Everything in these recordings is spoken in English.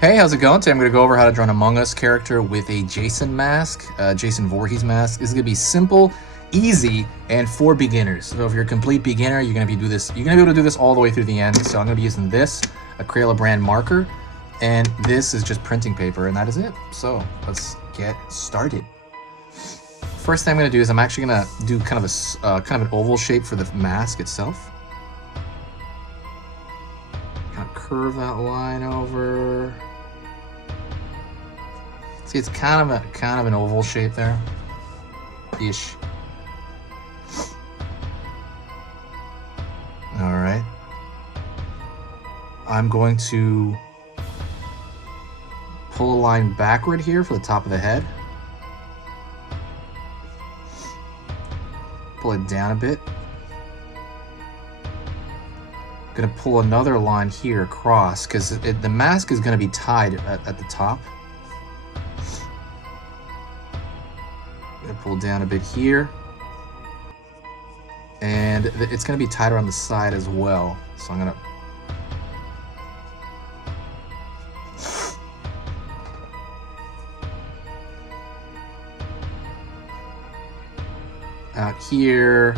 Hey, how's it going? Today I'm going to go over how to draw an Among Us character with a Jason mask, Jason Voorhees mask. This is going to be simple, easy, and for beginners. So if you're a complete beginner, you're going to be able to do this all the way through the end. So I'm going to be using this, a Crayola brand marker, and this is just printing paper, and that is it. So let's get started. First thing I'm going to do is I'm actually going to do kind of an oval shape for the mask itself. Kind of curve that line over. See, it's kind of an oval shape there, ish. All right. I'm going to pull a line backward here for the top of the head. Pull it down a bit. Gonna pull another line here across because the mask is gonna be tied at the top. Pull down a bit here, and it's going to be tied around the side as well, so I'm going to out here,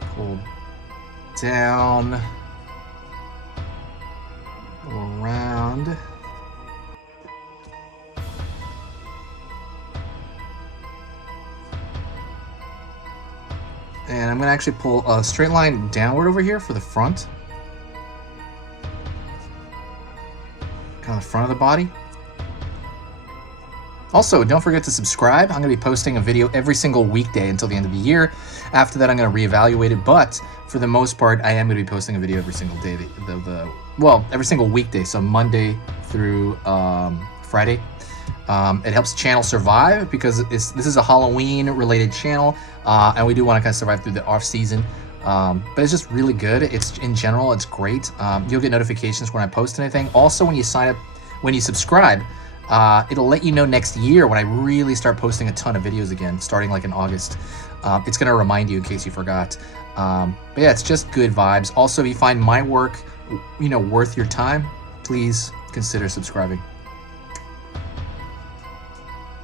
pull down, pull around. And I'm going to actually pull a straight line downward over here for the front. Kind of the front of the body. Also, don't forget to subscribe. I'm going to be posting a video every single weekday until the end of the year. After that, I'm going to reevaluate it. But for the most part, I am going to be posting a video every single day. Every single weekday. So Monday through Friday. It helps the channel survive because this is a Halloween related channel, and we do want to kind of survive through the off season. But it's just really good. It's in general, it's great. You'll get notifications when I post anything. Also, when you sign up, when you subscribe, it'll let you know next year when I really start posting a ton of videos again, starting like in August. It's going to remind you in case you forgot. But yeah, it's just good vibes. Also, if you find my work, worth your time, please consider subscribing.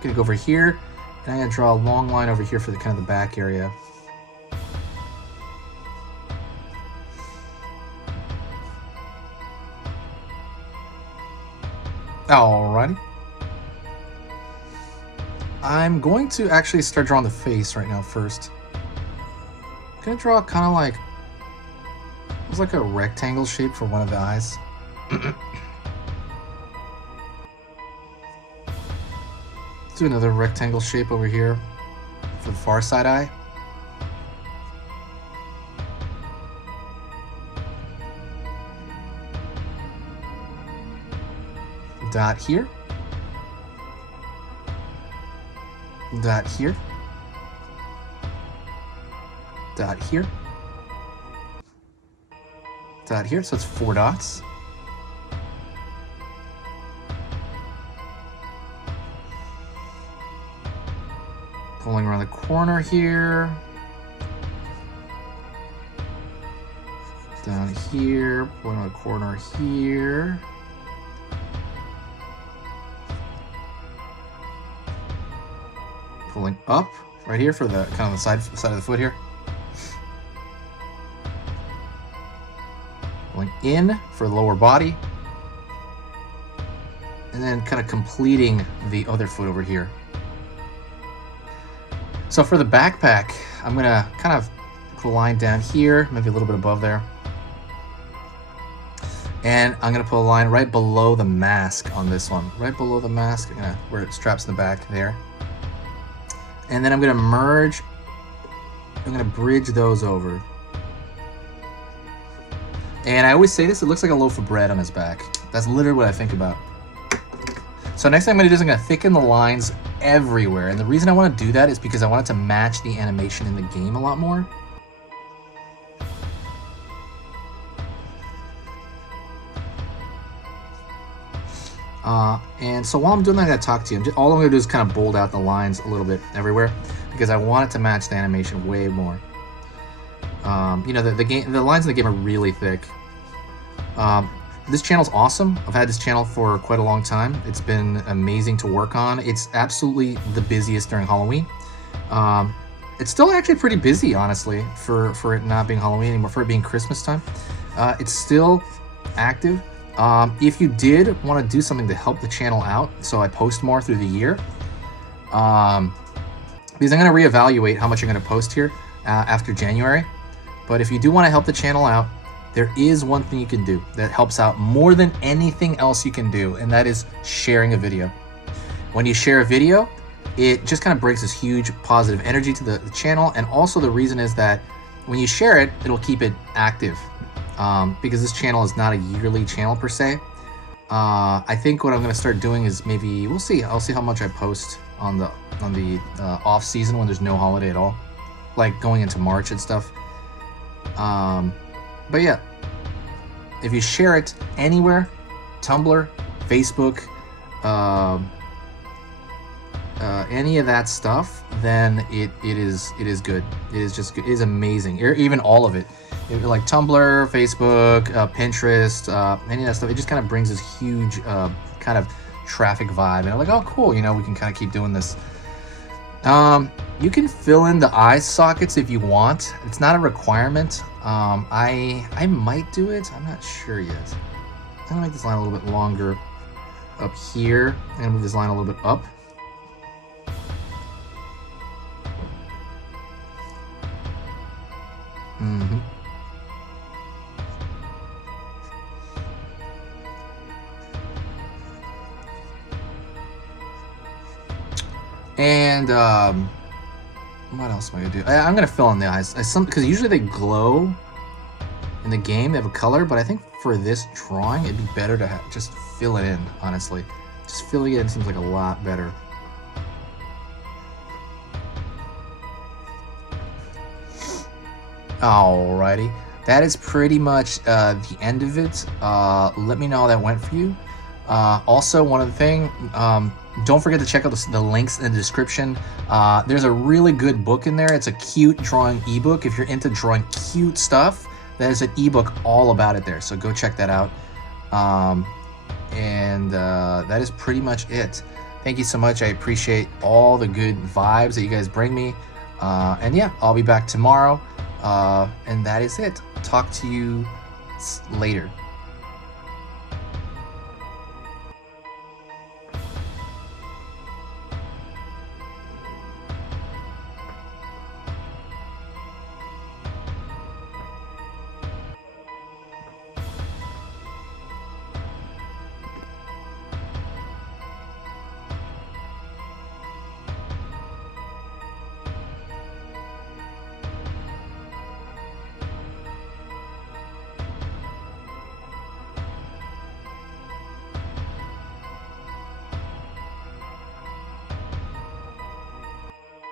Gonna go over here, and I'm gonna draw a long line over here for the kind of the back area. Alrighty. I'm going to actually start drawing the face right now first. I'm gonna draw kind of like, it's like a rectangle shape for one of the eyes. Do another rectangle shape over here for the far side eye. Dot here. Dot here. Dot here. Dot here. So it's 4 dots. Pulling around the corner here. Down here, pulling around the corner here. Pulling up right here for the kind of the side of the foot here. Pulling in for the lower body. And then kind of completing the other foot over here. So for the backpack, I'm gonna kind of put a line down here, maybe a little bit above there. And I'm gonna put a line right below the mask on this one. Right below the mask, where it straps in the back there. And then I'm gonna bridge those over. And I always say this, it looks like a loaf of bread on his back. That's literally what I think about. So next thing I'm gonna do is I'm gonna thicken the lines everywhere. And the reason I want to do that is because I want it to match the animation in the game a lot more. And so while I'm doing that, I'm going to talk to you. All I'm going to do is kind of bold out the lines a little bit everywhere because I want it to match the animation way more. The lines in the game are really thick. This channel's awesome. I've had this channel for quite a long time. It's been amazing to work on. It's absolutely the busiest during Halloween. It's still actually pretty busy, honestly, for it not being Halloween anymore, for it being Christmas time. It's still active. If you did want to do something to help the channel out, so I post more through the year, because I'm going to reevaluate how much I'm going to post here after January. But if you do want to help the channel out, there is one thing you can do that helps out more than anything else you can do, and that is sharing a video. When you share a video, it just kind of brings this huge positive energy to the channel, and also the reason is that when you share it, it'll keep it active, because this channel is not a yearly channel per se. I think what I'm going to start doing is maybe, we'll see. I'll see how much I post on the off season when there's no holiday at all, like going into March and stuff. But yeah, if you share it anywhere, Tumblr, Facebook, any of that stuff, then it is good. It is just good. It is amazing. Even all of it, like Tumblr, Facebook, Pinterest, any of that stuff. It just kind of brings this huge kind of traffic vibe, and I'm like, oh cool, you know, we can kind of keep doing this. You can fill in the eye sockets if you want. It's not a requirement. I might do it. I'm not sure yet. I'm gonna make this line a little bit longer up here and move this line a little bit up. And what else am I gonna do? I'm gonna fill in the eyes. Because usually they glow in the game. They have a color, but I think for this drawing, it'd be better to just fill it in. Honestly, just filling it in seems like a lot better. Alrighty, that is pretty much the end of it. Let me know how that went for you. Also, one other thing, don't forget to check out the links in the description. There's a really good book in there. It's a cute drawing ebook. If you're into drawing cute stuff, there's an ebook all about it there. So go check that out. That is pretty much it. Thank you so much. I appreciate all the good vibes that you guys bring me. And yeah, I'll be back tomorrow. And that is it. Talk to you later.